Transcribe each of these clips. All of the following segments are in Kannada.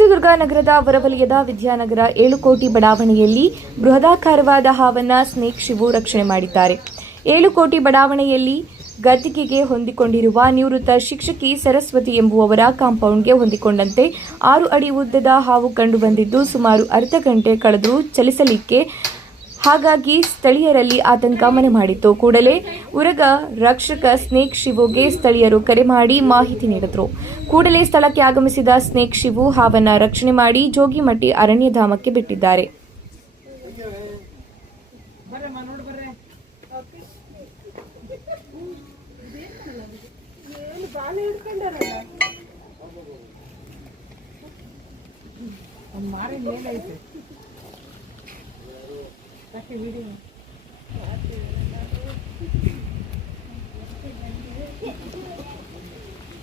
ಚಿತ್ರದುರ್ಗ ನಗರದ ಹೊರವಲಯದ ವಿದ್ಯಾನಗರ 7 ಕೋಟಿ ಬಡಾವಣೆಯಲ್ಲಿ ಬೃಹದಾಕಾರವಾದ ಹಾವನ್ನ ಸ್ನೇಕ್ ಶಿವು ರಕ್ಷಣೆ ಮಾಡಿದ್ದಾರೆ. 7 ಕೋಟಿ ಬಡಾವಣೆಯಲ್ಲಿ ಗದ್ದಿಗೆಗೆ ಹೊಂದಿಕೊಂಡಿರುವ ನಿವೃತ್ತ ಶಿಕ್ಷಕಿ ಸರಸ್ವತಿ ಎಂಬುವವರ ಕಾಂಪೌಂಡ್ಗೆ ಹೊಂದಿಕೊಂಡಂತೆ 6 ಅಡಿ ಉದ್ದದ ಹಾವು ಕಂಡುಬಂದಿದ್ದು ಸುಮಾರು ಅರ್ಧ ಗಂಟೆ ಕಳೆದರೂ ಚಲಿಸಲಿಕ್ಕೆ, ಹಾಗಾಗಿ ಸ್ಥಳೀಯರಲ್ಲಿ ಆತಂಕ ಮನೆ ಮಾಡಿತ್ತು. ಕೂಡಲೇ ಉರಗ ರಕ್ಷಕ ಸ್ನೇಕ್ ಶಿವುಗೆ ಸ್ಥಳೀಯರು ಕರೆ ಮಾಡಿ ಮಾಹಿತಿ ನೀಡಿದರು. ಕೂಡಲೇ ಸ್ಥಳಕ್ಕೆ ಆಗಮಿಸಿದ ಸ್ನೇಕ್ ಶಿವು ಹಾವನ್ನ ರಕ್ಷಣೆ ಮಾಡಿ ಜೋಗಿಮಟ್ಟಿ ಅರಣ್ಯಧಾಮಕ್ಕೆ ಬಿಟ್ಟಿದ್ದಾರೆ.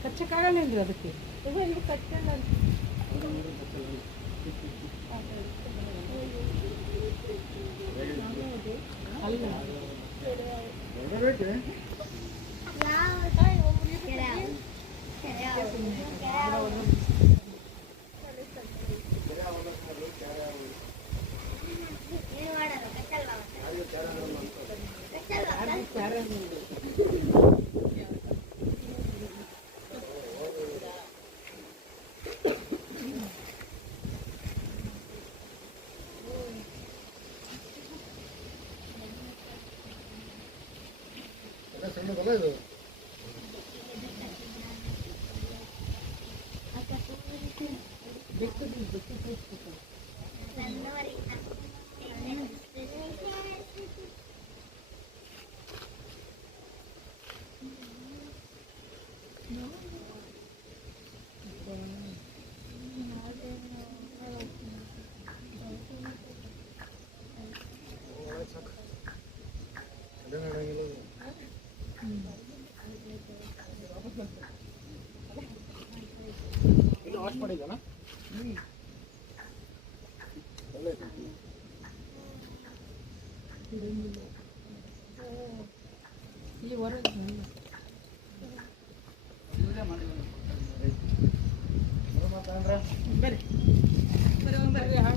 ಕಚ್ಚಕ್ಕಾಗಲ್ಲ ಅದಕ್ಕೆ ವಾಶ್ ಮಾಡಿದ್ದಾನ ಈ ಹೊರಗೆ ಬರ್ರಿ ಬರ್ರಿ